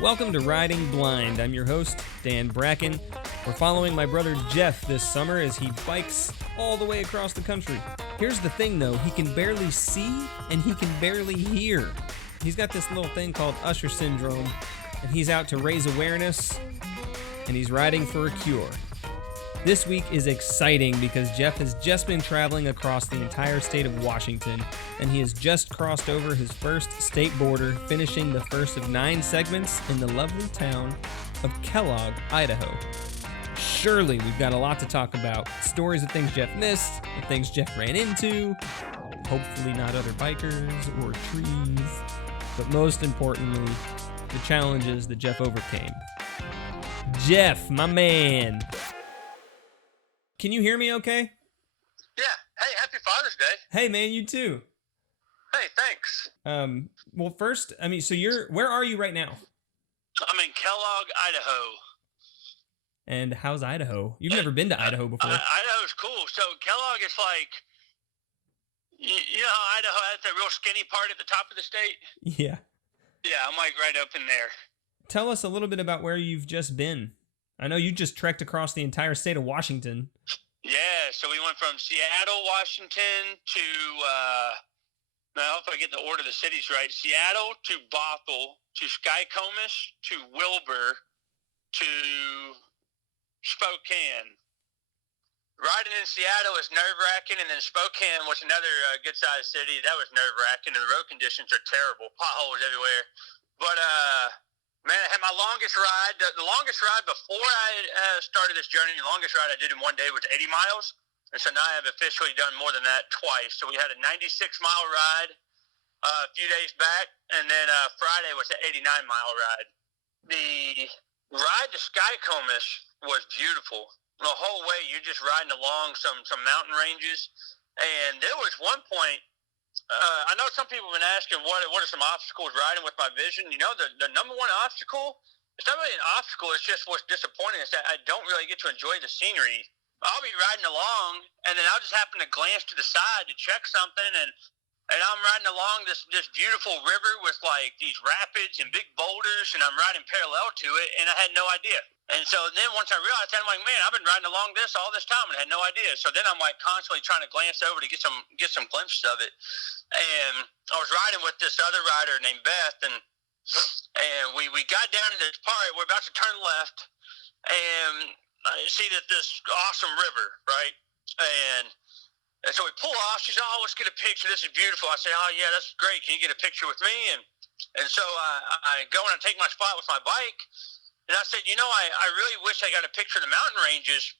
Welcome to Riding Blind. I'm your host, Dan Bracken. We're following my brother Jeff this summer as he bikes all the way across the country. Here's the thing though, he can barely see and he can barely hear. He's got this little thing called Usher syndrome, and he's out to raise awareness, and he's riding for a cure. This week is exciting because Jeff has just been traveling across the entire state of Washington, and he has just crossed over his first state border, finishing the first of 9 segments in the lovely town of Kellogg, Idaho. Surely we've got a lot to talk about. Stories of things Jeff missed, the things Jeff ran into, hopefully not other bikers or trees, but most importantly, the challenges that Jeff overcame. Jeff, my man. Can you hear me okay? Yeah. Hey, happy Father's Day. Hey, man, you too. Hey, thanks. Well, first, so where are you right now? I'm in Kellogg, Idaho. And how's Idaho? You've never been to Idaho before. Idaho's cool. So Kellogg is like, you know how Idaho has that real skinny part at the top of the state? Yeah. Yeah, I'm like right up in there. Tell us a little bit about where you've just been. I know you just trekked across the entire state of Washington. Yeah, so we went from Seattle, Washington to, I hope I get the order of the cities right, Seattle to Bothell to Skycomish to Wilbur to Spokane. Riding in Seattle was nerve-wracking, and then Spokane was another good-sized city. That was nerve-wracking, and the road conditions are terrible. Potholes everywhere. But, man, I had my longest ride. The longest ride before I started this journey, the longest ride I did in one day was 80 miles. And so now I have officially done more than that twice. So we had a 96-mile ride a few days back, and then Friday was an 89-mile ride. The ride to Skycomish was beautiful. The whole way, you're just riding along some mountain ranges. And there was one point, I know some people have been asking what are some obstacles riding with my vision. You know, the number one obstacle, it's not really an obstacle, it's just what's disappointing is that I don't really get to enjoy the scenery. I'll be riding along, and then I'll just happen to glance to the side to check something, and I'm riding along this beautiful river with like these rapids and big boulders, and I'm riding parallel to it, and I had no idea. And so then once I realized that, I'm like, man, I've been riding along this all this time and I had no idea. So then I'm like constantly trying to glance over to get some glimpses of it. And I was riding with this other rider named Beth, and we got down to this part. We're about to turn left, and I see that this awesome river, right? And so we pull off. She's, oh, let's get a picture. This is beautiful. I say, oh, yeah, that's great. Can you get a picture with me? And so I go and I take my spot with my bike. And I said, you know, I really wish I got a picture of the mountain ranges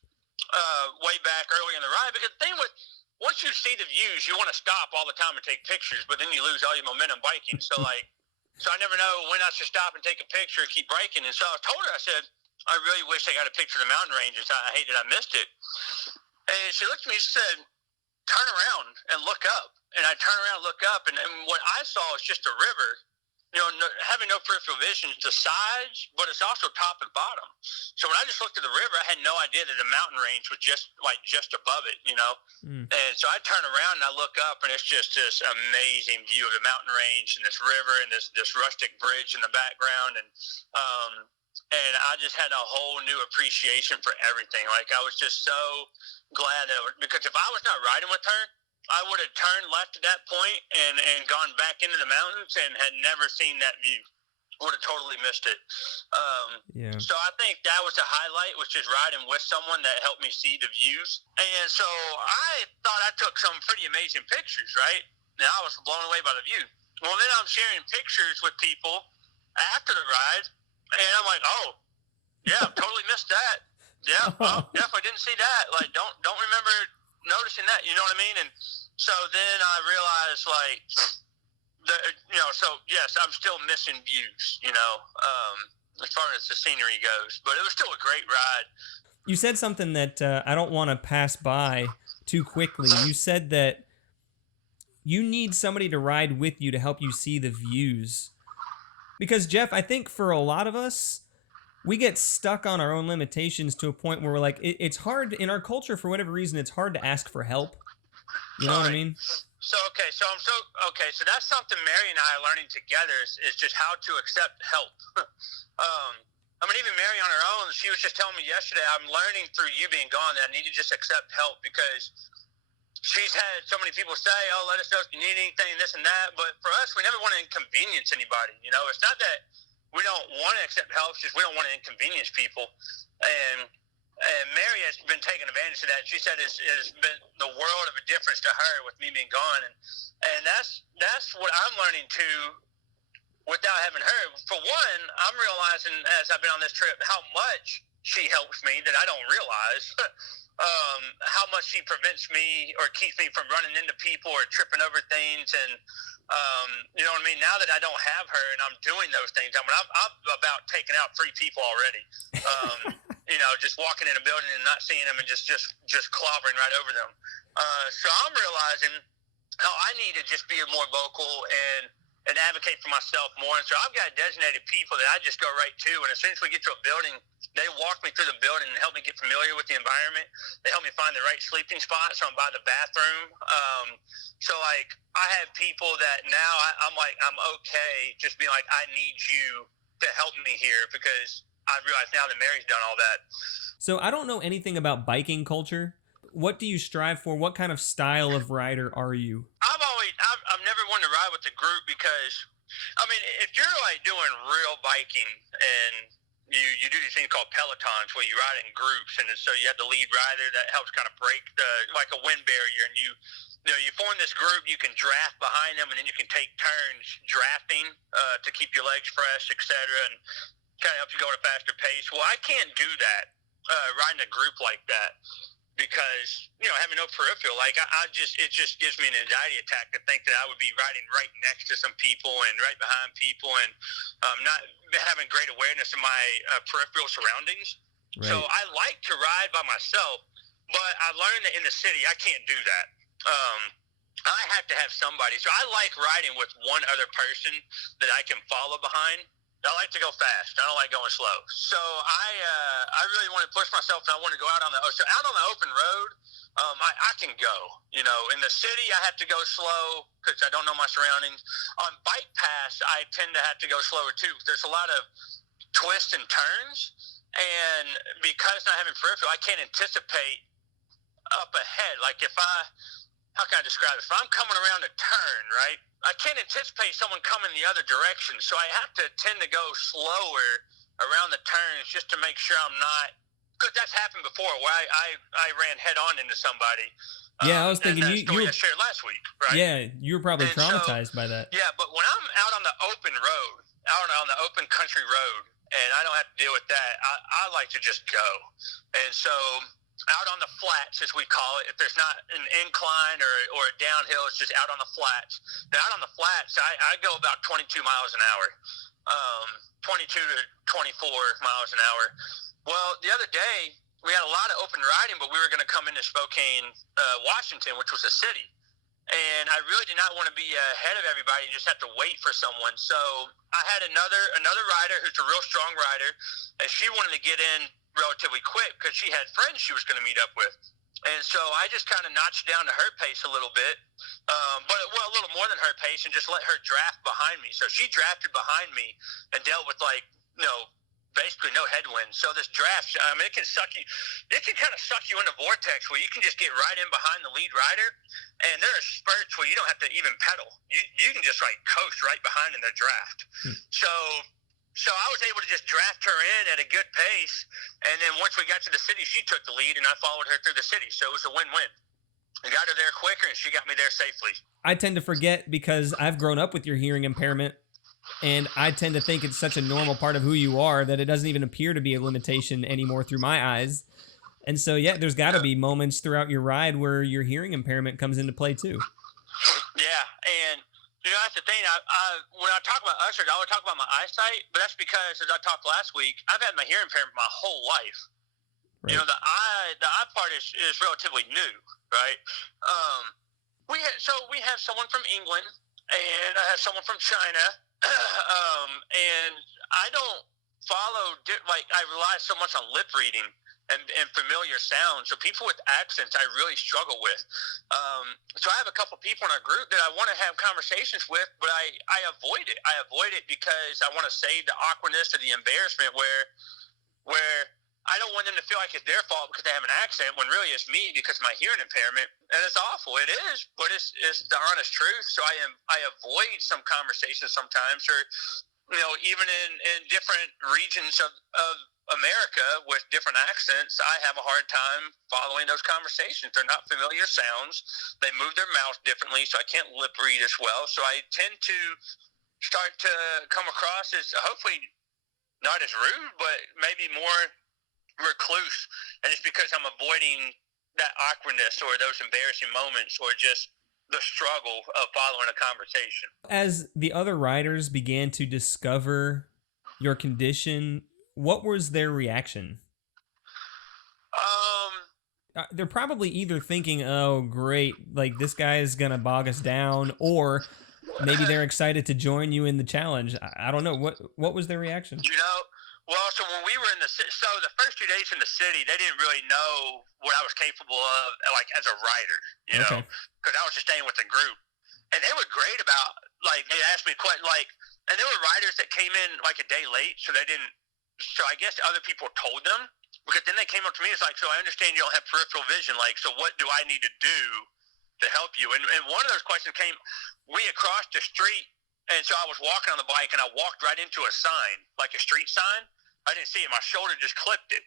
way back early in the ride. Because the thing with, once you see the views, you want to stop all the time and take pictures. But then you lose all your momentum biking. So I never know when I should stop and take a picture and keep biking. And so I told her, I said, I really wish I got a picture of the mountain ranges. I hate that I missed it. And she looked at me and said, turn around and look up. And I turned around and looked up, and what I saw was just a river, you know, having no peripheral vision to sides, but it's also top and bottom. So when I just looked at the river, I had no idea that the mountain range was just above it, you know. And so I turn around and I look up, and it's just this amazing view of the mountain range and this river and this rustic bridge in the background. And I just had a whole new appreciation for everything. Like, I was just so glad because if I was not riding with her, I would have turned left at that point and gone back into the mountains and had never seen that view. Would have totally missed it. Yeah. So I think that was the highlight, was just riding with someone that helped me see the views. And so I thought I took some pretty amazing pictures, right? And I was blown away by the view. Well, then I'm sharing pictures with people after the ride, and I'm like, oh, yeah, totally missed that. Yeah, well, definitely didn't see that. Like, don't remember noticing that, you know what I mean? And so then I realized, like, so yes, I'm still missing views, you know, as far as the scenery goes, but it was still a great ride. You said something that I don't want to pass by too quickly. You said that you need somebody to ride with you to help you see the views. Because, Jeff, I think for a lot of us, we get stuck on our own limitations to a point where we're like, it's hard in our culture, for whatever reason, it's hard to ask for help. You know what I mean? So that's something Mary and I are learning together is just how to accept help. Even Mary on her own, she was just telling me yesterday, I'm learning through you being gone that I need to just accept help because she's had so many people say, "Oh, let us know if you need anything, this and that." But for us, we never want to inconvenience anybody. It's not that we don't want to accept help; it's just we don't want to inconvenience people. And Mary has been taking advantage of that. She said it's been the world of a difference to her with me being gone, and that's what I'm learning too. Without having her, for one, I'm realizing as I've been on this trip how much she helps me that I don't realize. How much she prevents me or keeps me from running into people or tripping over things, and you know what I mean. Now that I don't have her and I'm doing those things, I'm about taking out 3 people already. Just walking in a building and not seeing them and just clobbering right over them. So I'm realizing how I need to just be more vocal and advocate for myself more. And so I've got designated people that I just go right to. And as soon as we get to a building, they walk me through the building and help me get familiar with the environment. They help me find the right sleeping spot. So I'm by the bathroom. I have people that now I'm okay just being like, I need you to help me here because I realize now that Mary's done all that. So I don't know anything about biking culture. What do you strive for? What kind of style of rider are you? I've never wanted to ride with the group because, if you're like doing real biking and you do these things called pelotons where you ride in groups, and so you have the lead rider that helps kind of break like a wind barrier, and you form this group. You can draft behind them, and then you can take turns drafting to keep your legs fresh, etc., and kind of helps you go at a faster pace. Well, I can't do that riding a group like that. Because having no peripheral, it just gives me an anxiety attack to think that I would be riding right next to some people and right behind people, and not having great awareness of my peripheral surroundings. Right. So I like to ride by myself, but I learned that in the city I can't do that. I have to have somebody. So I like riding with one other person that I can follow behind. I like to go fast. I don't like going slow. So I really want to push myself, and I want to go out on the open road. I can go. In the city I have to go slow because I don't know my surroundings. On bike pass, I tend to have to go slower too. There's a lot of twists and turns, and because not having peripheral, I can't anticipate up ahead. Like how can I describe it? If I'm coming around a turn, right? I can't anticipate someone coming the other direction, so I have to tend to go slower around the turns just to make sure I'm not. Because that's happened before, where I ran head on into somebody. Yeah, I was thinking you were I shared last week, right? Yeah, you were probably traumatized by that. Yeah, but when I'm out on the open road, out on the open country road, and I don't have to deal with that, I like to just go. And so out on the flats, as we call it, if there's not an incline or a downhill, it's just out on the flats. Now, out on the flats, I go about 22 miles an hour, 22 to 24 miles an hour. Well, the other day, we had a lot of open riding, but we were going to come into Spokane, Washington, which was a city. And I really did not want to be ahead of everybody and just have to wait for someone. So I had another rider who's a real strong rider, and she wanted to get in relatively quick because she had friends she was going to meet up with. And so I just kind of notched down to her pace a little bit, but a little more than her pace, and just let her draft behind me. So she drafted behind me and dealt with basically no headwind. So this draft, it can suck you. It can kind of suck you in a vortex where you can just get right in behind the lead rider, and there are spurts where you don't have to even pedal. You can just coast right behind in the draft. So I was able to just draft her in at a good pace, and then once we got to the city, she took the lead, and I followed her through the city. So it was a win-win. I got her there quicker, and she got me there safely. I tend to forget because I've grown up with your hearing impairment, and I tend to think it's such a normal part of who you are that it doesn't even appear to be a limitation anymore through my eyes. And so, yeah, there's got to be moments throughout your ride where your hearing impairment comes into play, too. Yeah, and that's the thing. When I talk about ushers, I would talk about my eyesight, but that's because, as I talked last week, I've had my hearing impairment my whole life. Right. The eye part is relatively new, right? We have someone from England, and I have someone from China, and I don't follow I rely so much on lip reading and familiar sounds. So people with accents, I really struggle with. So I have a couple people in our group that I want to have conversations with, but I avoid it. I avoid it because I want to save the awkwardness or the embarrassment where I don't want them to feel like it's their fault because they have an accent when really it's me because of my hearing impairment. And it's awful. It is, but it's the honest truth. So I avoid some conversations sometimes, or even in different regions of America with different accents, I have a hard time following those conversations. They're not familiar sounds. They move their mouth differently, so I can't lip read as well. So I tend to start to come across as hopefully not as rude, but maybe more recluse. And it's because I'm avoiding that awkwardness or those embarrassing moments or just the struggle of following a conversation. As the other riders began to discover your condition, what was their reaction? They're probably either thinking, "Oh, great! Like this guy is gonna bog us down," or maybe they're excited to join you in the challenge. I don't know. What was their reaction? Well, so when we were in the first 2 days in the city, they didn't really know what I was capable of, like as a rider, Okay. because I was just staying with the group, and they were great about they asked me and there were riders that came in like a day late, so they didn't. So I guess other people told them, because then they came up to me. It's like, so I understand you don't have peripheral vision. Like, so what do I need to do to help you? And one of those questions came. We had crossed the street, and so I was walking on the bike, and I walked right into a sign, like a street sign. I didn't see it. My shoulder just clipped it.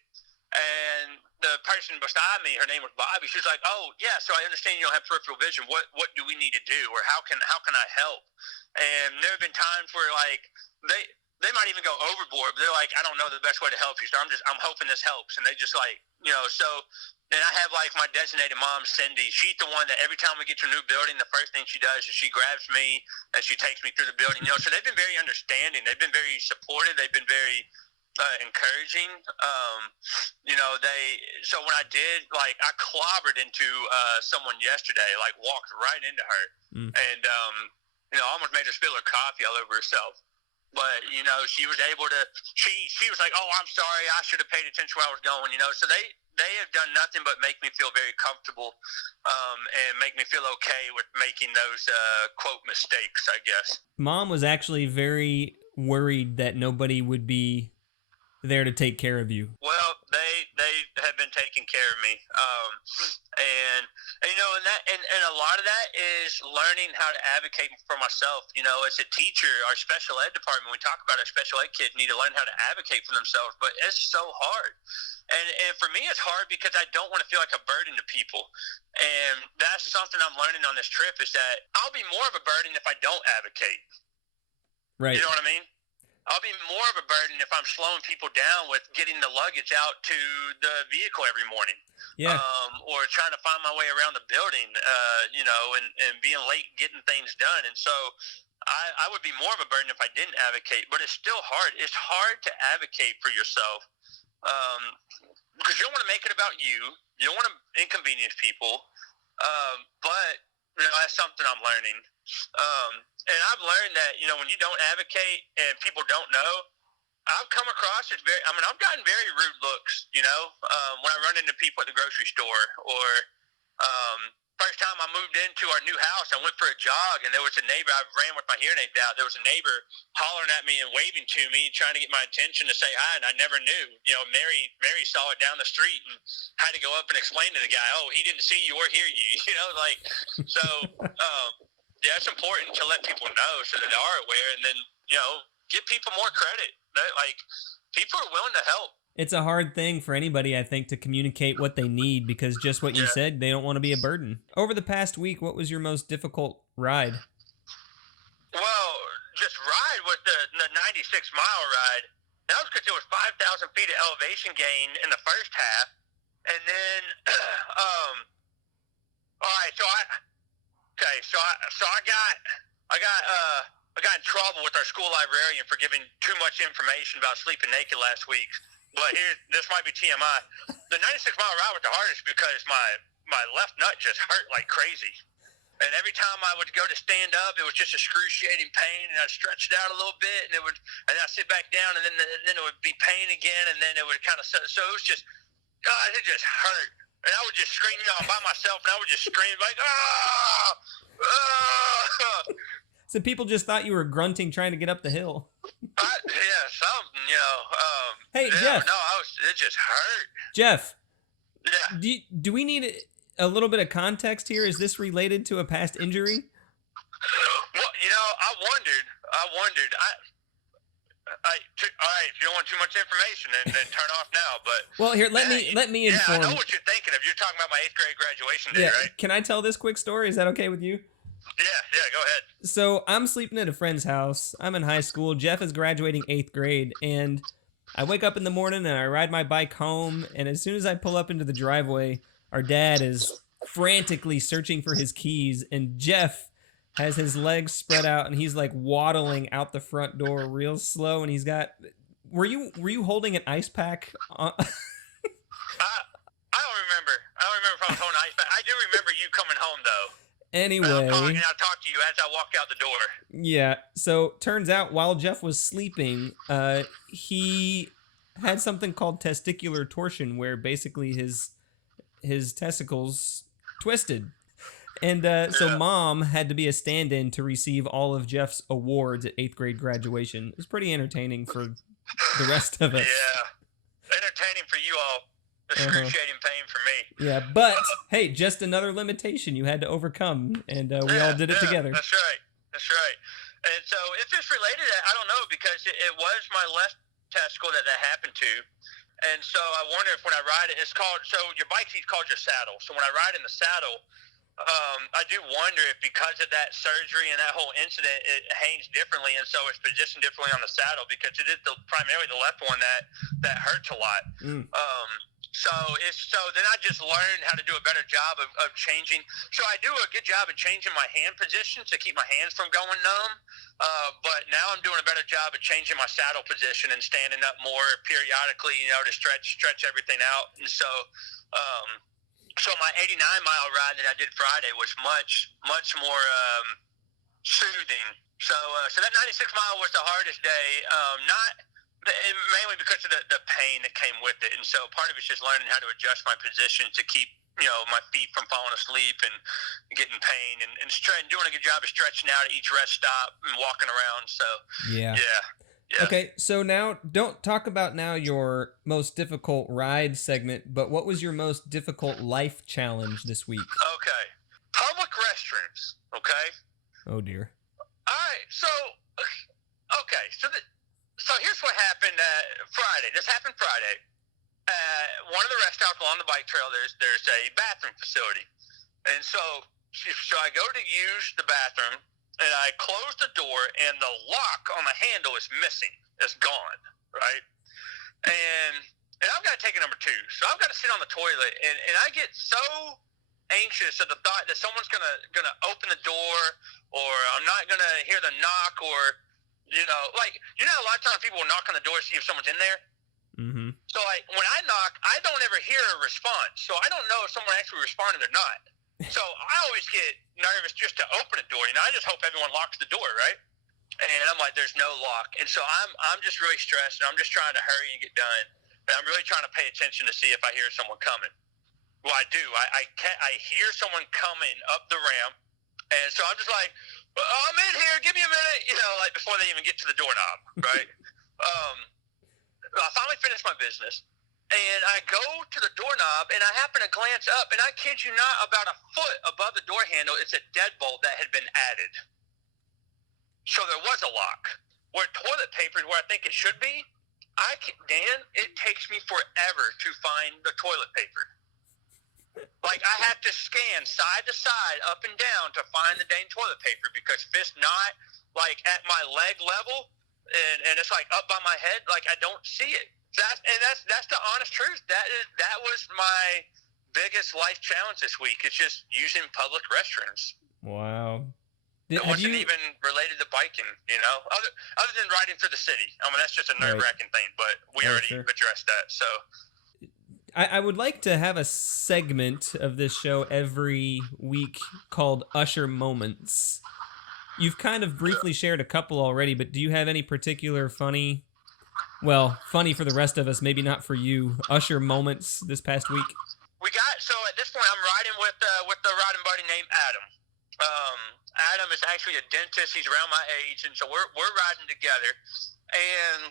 And the person beside me, her name was Bobby. She was like, "Oh, yeah. So I understand you don't have peripheral vision. What do we need to do, or how can I help?" And there have been times where they might even go overboard, but they're like, "I don't know the best way to help you, so I'm hoping this helps." And they just so. And I have my designated mom, Cindy. She's the one that every time we get to a new building, the first thing she does is she grabs me and she takes me through the building. So they've been very understanding. They've been very supportive. They've been very encouraging. So when I did, I clobbered into someone yesterday, walked right into her, and almost made her spill her coffee all over herself. But she was able to. She was like, "Oh, I'm sorry. I should have paid attention where I was going." So they have done nothing but make me feel very comfortable, and make me feel okay with making those quote mistakes, I guess. Mom was actually very worried that nobody would be there to take care of you. Well, they have been taking care of me, and and a lot of that is learning how to advocate for myself. As a teacher, our special ed department, we talk about our special ed kids need to learn how to advocate for themselves, but it's so hard. And for me, it's hard because I don't want to feel like a burden to people, and that's something I'm learning on this trip is that I'll be more of a burden if I don't advocate. Right. You know what I mean? I'll be more of a burden if I'm slowing people down with getting the luggage out to the vehicle every morning. Yeah. Or trying to find my way around the building, and being late getting things done. And so I would be more of a burden if I didn't advocate, but it's still hard. It's hard to advocate for yourself, because you don't want to make it about you. You don't want to inconvenience people. But that's something I'm learning. And I've learned that, when you don't advocate and people don't know, I've come across I've gotten very rude looks, when I run into people at the grocery store, or first time I moved into our new house, I went for a jog, and there was a neighbor. I ran with my hearing aids out. There was a neighbor hollering at me and waving to me, trying to get my attention to say hi, and I never knew. Mary saw it down the street and had to go up and explain to the guy, "Oh, he didn't see you or hear you." So. Yeah, it's important to let people know so that they are aware, and then give people more credit. People are willing to help. It's a hard thing for anybody, I think, to communicate what they need, because just what you said, they don't want to be a burden. Over the past week, what was your most difficult ride? Well, just ride was the 96-mile ride. That was because it was 5,000 feet of elevation gain in the first half, and then all right, so I got in trouble with our school librarian for giving too much information about sleeping naked last week. But this might be TMI. The 96-mile ride was the hardest because my left nut just hurt like crazy. And every time I would go to stand up, it was just excruciating pain, and I'd stretch it out a little bit, and I'd sit back down, and then it would be pain again, and then it would kind of, so it was just, God, it just hurt. And I would just scream, by myself, and I would just scream like, ah, ah. So people just thought you were grunting trying to get up the hill. Yeah, something, Hey, yeah, Jeff. No, it just hurt. Jeff. Yeah. Do we need a little bit of context here? Is this related to a past injury? Well, I wondered. All right, if you don't want too much information, then turn off now. But well, here, let me inform. Yeah, I know what you're thinking of. You're talking about my 8th grade graduation day, right? Can I tell this quick story? Is that okay with you? Yeah, go ahead. So I'm sleeping at a friend's house. I'm in high school. Jeff is graduating 8th grade, and I wake up in the morning and I ride my bike home. And as soon as I pull up into the driveway, our dad is frantically searching for his keys, and Jeff has his legs spread out and he's like waddling out the front door real slow. And he's got. Were you holding an ice pack? I don't remember. I don't remember if I was holding an ice pack. I do remember you coming home though. Anyway, I'll talk to you as I walk out the door. Yeah. So turns out while Jeff was sleeping, he had something called testicular torsion, where basically his testicles twisted. And so Mom had to be a stand-in to receive all of Jeff's awards at 8th grade graduation. It was pretty entertaining for the rest of us. Yeah. Entertaining for you all. Excruciating pain for me. Yeah, but hey, just another limitation you had to overcome, and we all did it together. That's right. And so if it's related, I don't know, because it was my left testicle that happened to. And so I wonder if when I ride it, your bike seat's called your saddle. So when I ride in the saddle, I do wonder if because of that surgery and that whole incident, it hangs differently, and so it's positioned differently on the saddle, because it is primarily the left one that hurts a lot. So then I just learned how to do a better job of changing. So I do a good job of changing my hand position to keep my hands from going numb. But now I'm doing a better job of changing my saddle position and standing up more periodically, to stretch everything out. And so, so my 89-mile ride that I did Friday was much more soothing. So that 96-mile was the hardest day. Mainly because of the pain that came with it. And so part of it's just learning how to adjust my position to keep, my feet from falling asleep and getting pain, and doing a good job of stretching out at each rest stop and walking around. So, yeah. Okay, so now don't talk about now your most difficult ride segment, but what was your most difficult life challenge this week? Okay. Public restrooms, okay? Oh, dear. All right, so here's what happened Friday. This happened Friday. One of the rest stops along the bike trail, there's a bathroom facility. And so I go to use the bathroom, and I close the door, and the lock on the handle is missing. It's gone, right? And I've got to take it number 2. So I've got to sit on the toilet, and I get so anxious at the thought that someone's gonna open the door, or I'm not gonna hear the knock, or a lot of times people will knock on the door to see if someone's in there. Mm-hmm. So when I knock, I don't ever hear a response. So I don't know if someone actually responded or not. So I always get nervous just to open the door. I just hope everyone locks the door, right? And I'm like, there's no lock. And so I'm just really stressed, and I'm just trying to hurry and get done. And I'm really trying to pay attention to see if I hear someone coming. Well, I do. I hear someone coming up the ramp, and so I'm just like, I'm in here, give me a minute, like before they even get to the doorknob, right? I finally finished my business, and I go to the doorknob, and I happen to glance up, and I kid you not, about a foot above the door handle is a deadbolt that had been added. So there was a lock. Where toilet paper is where I think it should be, Dan, it takes me forever to find the toilet paper. Like, I have to scan side to side, up and down, to find the dang toilet paper, because if it's not, like, at my leg level, and it's, like, up by my head, like, I don't see it. That's the honest truth. That was my biggest life challenge this week. It's just using public restrooms. Wow. It wasn't even related to biking, other than riding for the city. I mean, that's just a nerve-wracking thing, but we already addressed that, so... I would like to have a segment of this show every week called Usher Moments. You've kind of briefly shared a couple already, but do you have any particular funny Well, funny for the rest of us, maybe not for you. Usher moments this past week. So at this point, I'm riding with the riding buddy named Adam. Um, Adam is actually a dentist. He's around my age, and so we're riding together, and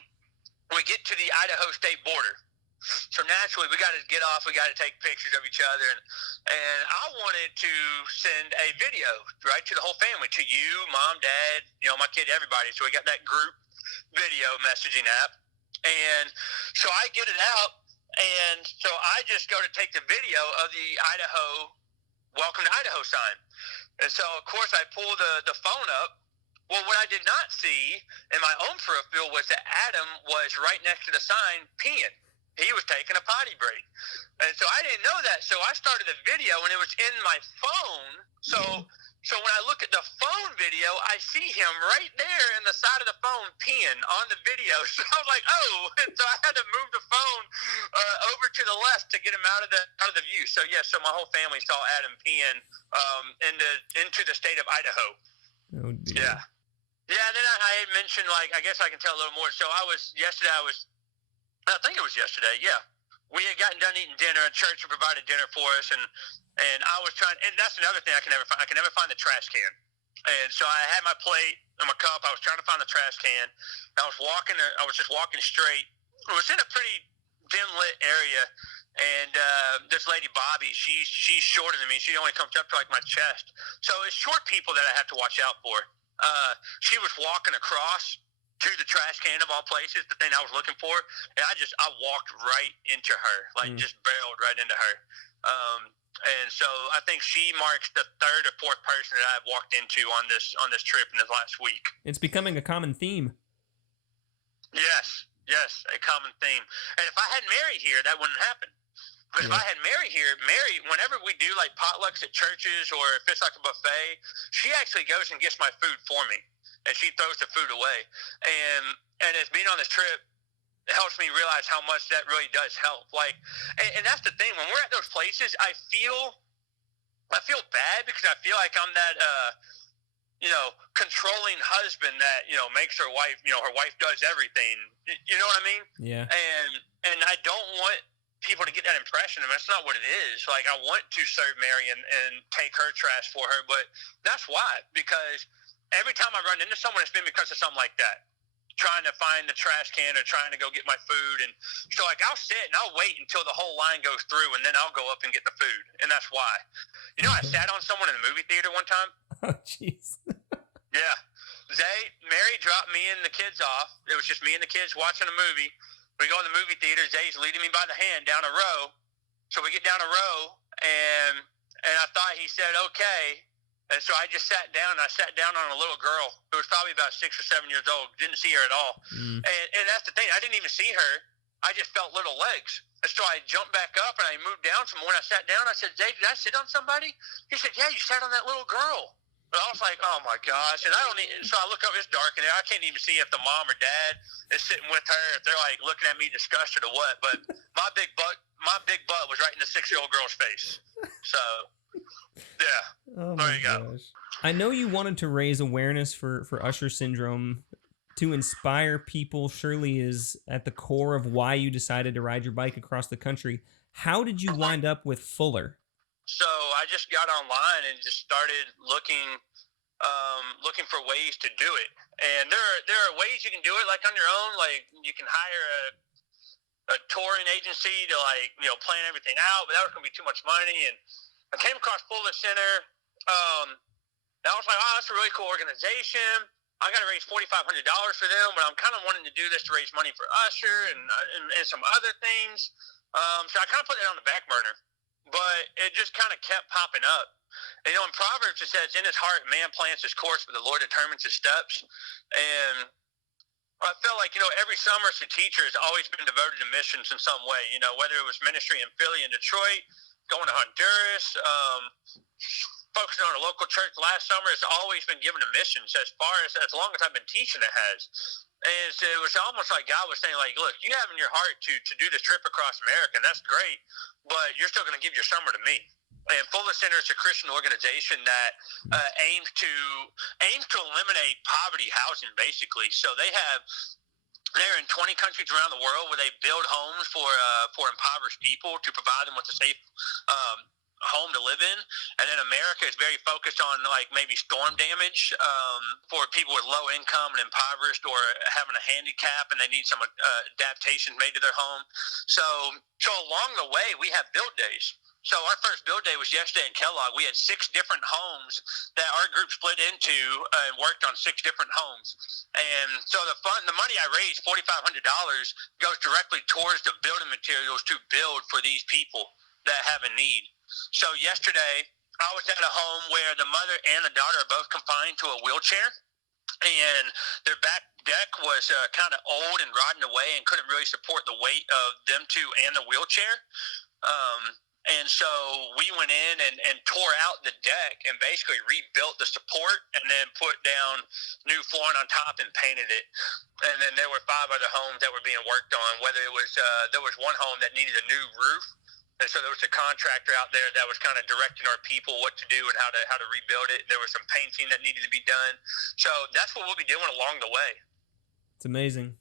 we get to the Idaho state border. So naturally, we got to get off. We got to take pictures of each other, and I wanted to send a video right to the whole family, to you, mom, dad, my kid, everybody. So we got that group video messaging app, and so I get it out, and so I just go to take the video of the Idaho Welcome to Idaho sign, and so of course I pull the phone up. Well, what I did not see in my own peripheral was that Adam was right next to the sign peeing. He was taking a potty break. And so I didn't know that. So I started the video, and it was in my phone. So when I look at the phone video, I see him right there in the side of the phone peeing on the video. So I was like, oh. And so I had to move the phone over to the left to get him out of the view. So, yeah, so my whole family saw Adam peeing into the state of Idaho. Oh, dear. Yeah. Yeah, and then I had mentioned, I guess I can tell a little more. So I think it was yesterday, yeah. We had gotten done eating dinner. A church had provided dinner for us, and I was trying. And that's another thing I can never find. I can never find the trash can. And so I had my plate and my cup. I was trying to find the trash can. I was walking. I was just walking straight. It was in a pretty dim lit area, and this lady Bobby, she's shorter than me. She only comes up to my chest. So it's short people that I have to watch out for. She was walking across to the trash can of all places, the thing I was looking for, and I walked right into her, just barreled right into her. And so I think she marks the third or fourth person that I've walked into on this trip in this last week. It's becoming a common theme. Yes, a common theme. And if I had Mary here, that wouldn't happen. But if I had Mary here, whenever we do potlucks at churches or if it's a buffet, she actually goes and gets my food for me. And she throws the food away. And as being on this trip, it helps me realize how much that really does help. And that's the thing. When we're at those places, I feel bad because I feel like I'm that, controlling husband that, makes her wife, her wife does everything. You know what I mean? Yeah. And I don't want people to get that impression. I mean, that's not what it is. I want to serve Mary and take her trash for her, but that's why. Because every time I run into someone, it's been because of something like that. Trying to find the trash can or trying to go get my food. And so I'll sit and I'll wait until the whole line goes through and then I'll go up and get the food. And that's why. I sat on someone in the movie theater one time. Oh, jeez. Yeah. Mary dropped me and the kids off. It was just me and the kids watching a movie. We go in the movie theater. Zay's leading me by the hand down a row. So we get down a row and I thought he said, okay. And so I just sat down, and I sat down on a little girl who was probably about 6 or 7 years old. Didn't see her at all. And that's the thing. I didn't even see her. I just felt little legs. And so I jumped back up, and I moved down some more. And I sat down. I said, Dave, did I sit on somebody? He said, yeah, you sat on that little girl. And I was like, oh, my gosh. And so I look up. It's dark in there. I can't even see if the mom or dad is sitting with her, if they're, looking at me disgusted or what. But my big butt was right in the 6-year-old girl's face. So... yeah. Oh there you go. Gosh. I know you wanted to raise awareness for Usher syndrome to inspire people. Surely is at the core of why you decided to ride your bike across the country. How did you wind up with Fuller? So I just got online and just started looking for ways to do it. And there are ways you can do it on your own. You can hire a touring agency to plan everything out, but that was going to be too much money. And I came across Fuller Center. And I was like, oh, that's a really cool organization. I got to raise $4,500 for them, but I'm kind of wanting to do this to raise money for Usher and some other things. So I kind of put that on the back burner, but it just kind of kept popping up. And, in Proverbs it says, in his heart, man plans his course, but the Lord determines his steps. And I felt like, every summer as a teacher has always been devoted to missions in some way, whether it was ministry in Philly and Detroit, going to Honduras, focusing on a local church last summer. Has always been given to missions as long as I've been teaching it has. And it was almost like God was saying, look, you have in your heart to do this trip across America, and that's great, but you're still going to give your summer to me. And Fuller Center is a Christian organization that aims to eliminate poverty housing, basically. So they have They're in 20 countries around the world where they build homes for impoverished people to provide them with a safe home to live in. And then America is very focused on like maybe storm damage for people with low income and impoverished or having a handicap and they need some adaptations made to their home. So along the way, we have build days. So our first build day was yesterday in Kellogg. We had 6 different homes that our group split into and worked on 6 different homes. And so the money I raised, $4,500, goes directly towards the building materials to build for these people that have a need. So yesterday, I was at a home where the mother and the daughter are both confined to a wheelchair, and their back deck was kind of old and rotting away and couldn't really support the weight of them two and the wheelchair. And so we went in and tore out the deck and basically rebuilt the support and then put down new flooring on top and painted it. And then there were 5 other homes that were being worked on, whether it was there was one home that needed a new roof. And so there was a contractor out there that was kind of directing our people what to do and how to rebuild it. There was some painting that needed to be done. So that's what we'll be doing along the way. It's amazing.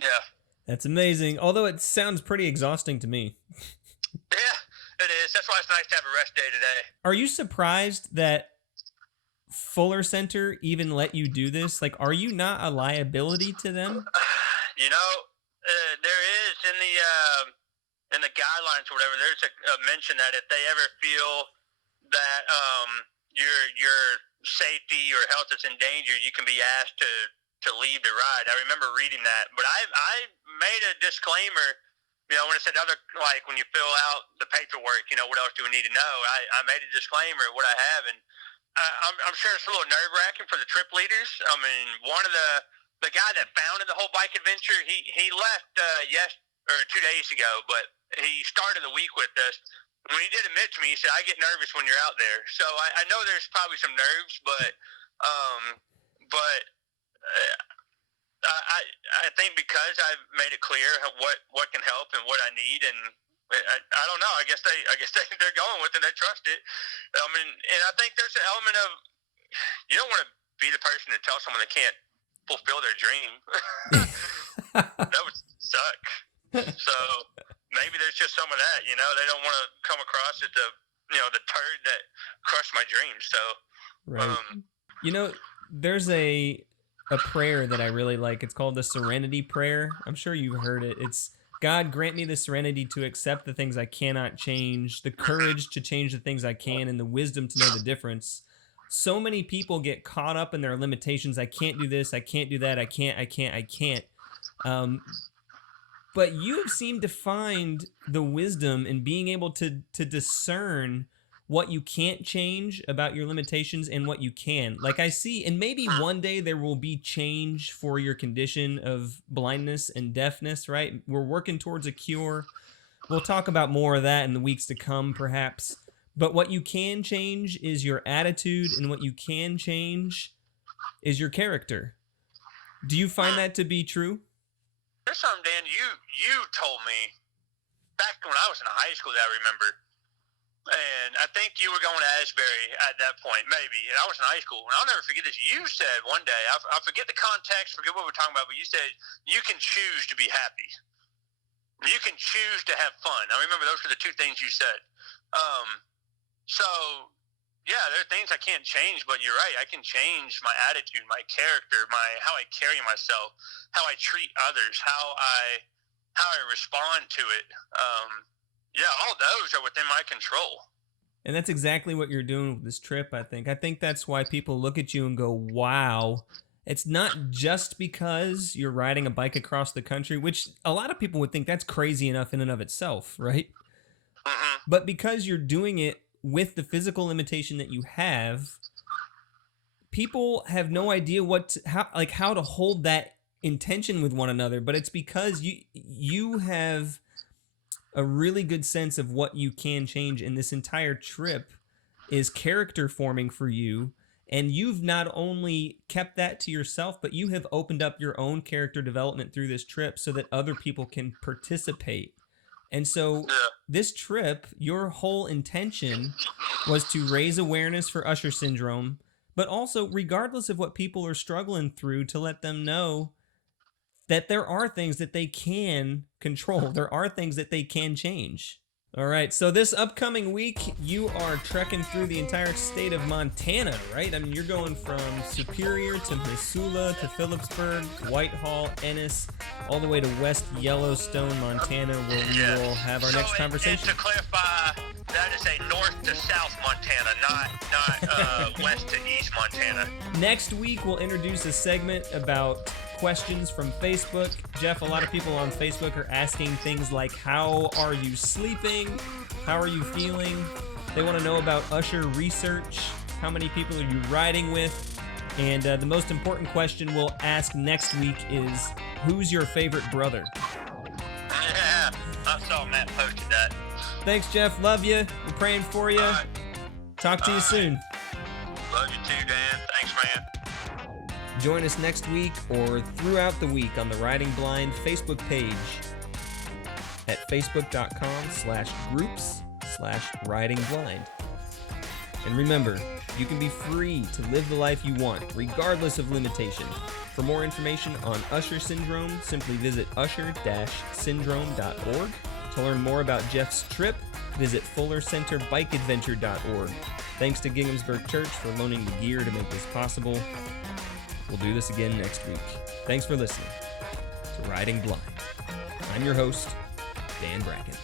Yeah. That's amazing. Although it sounds pretty exhausting to me. Yeah, it is. That's why it's nice to have a rest day today. Are you surprised that Fuller Center even let you do this? Like, are you not a liability to them? You know, there is in the guidelines or whatever, there's a mention that if they ever feel that your safety or health is in danger, you can be asked to leave the ride. I remember reading that, but I made a disclaimer. You know, when it said like when you fill out the paperwork, you know, what else do we need to know? I made a disclaimer of what I have, and I'm sure it's a little nerve-wracking for the trip leaders. I mean, one of the guy that founded the whole bike adventure, he left 2 days ago, but he started the week with us. When he did admit to me, he said, "I get nervous when you're out there." So I know there's probably some nerves, but I think because I've made it clear what can help and what I need, and I don't know. I guess they're going with it. They trust it. I mean, and I think there's an element of you don't want to be the person to tell someone they can't fulfill their dream. That would suck. So maybe there's just some of that. You know, they don't want to come across as the turd that crushed my dreams. So right. There's a prayer that I really like. It's called the Serenity Prayer. I'm sure you've heard it. It's, God, grant me the serenity to accept the things I cannot change, the courage to change the things I can, and the wisdom to know the difference. So many people get caught up in their limitations. I can't do this. I can't do that. I can't. But you seem to find the wisdom in being able to discern what you can't change about your limitations and what you can. Like I see, and maybe one day there will be change for your condition of blindness and deafness, right? We're working towards a cure. We'll talk about more of that in the weeks to come, perhaps. But what you can change is your attitude, and what you can change is your character. Do you find that to be true? There's something, Dan, you told me back when I was in high school that I remember. And I think you were going to Asbury at that point, maybe. And I was in high school. And I'll never forget this. You said one day, I forget the context, forget what we're talking about, but you said you can choose to be happy. You can choose to have fun. I remember those were the 2 things you said. So, yeah, there are things I can't change, but you're right. I can change my attitude, my character, how I carry myself, how I treat others, how I respond to it. Yeah, all those are within my control. And that's exactly what you're doing with this trip, I think. I think that's why people look at you and go, wow. It's not just because you're riding a bike across the country, which a lot of people would think that's crazy enough in and of itself, right? Mm-hmm. But because you're doing it with the physical limitation that you have, people have no idea how to hold that intention with one another. But it's because you have a really good sense of what you can change, and this entire trip is character forming for you, and you've not only kept that to yourself, but you have opened up your own character development through this trip so that other people can participate. And so this trip, your whole intention was to raise awareness for Usher syndrome, but also, regardless of what people are struggling through, to let them know that there are things that they can control. There are things that they can change. All right, so this upcoming week, you are trekking through the entire state of Montana, right? I mean, you're going from Superior to Missoula to Phillipsburg, Whitehall, Ennis, all the way to West Yellowstone, Montana, where we will have our next conversation. And to clarify, that is a north to south Montana, not west to east Montana. Next week, we'll introduce a segment about questions from Facebook. Jeff, a lot of people on Facebook are asking things like, how are you sleeping? How are you feeling? They want to know about Usher research. How many people are you riding with? And the most important question we'll ask next week is, who's your favorite brother? Yeah, I saw Matt posted that. Thanks, Jeff. Love you. We're praying for you. Right. Talk to you soon. Love you too, Dan. Thanks, man. Join us next week or throughout the week on the Riding Blind Facebook page at facebook.com/groups/ridingblind. And remember, you can be free to live the life you want, regardless of limitation. For more information on Usher syndrome, simply visit usher-syndrome.org. To learn more about Jeff's trip, visit fullercenterbikeadventure.org. Thanks to Ginghamsburg Church for loaning the gear to make this possible. We'll do this again next week. Thanks for listening to Riding Blind. I'm your host, Dan Bracken.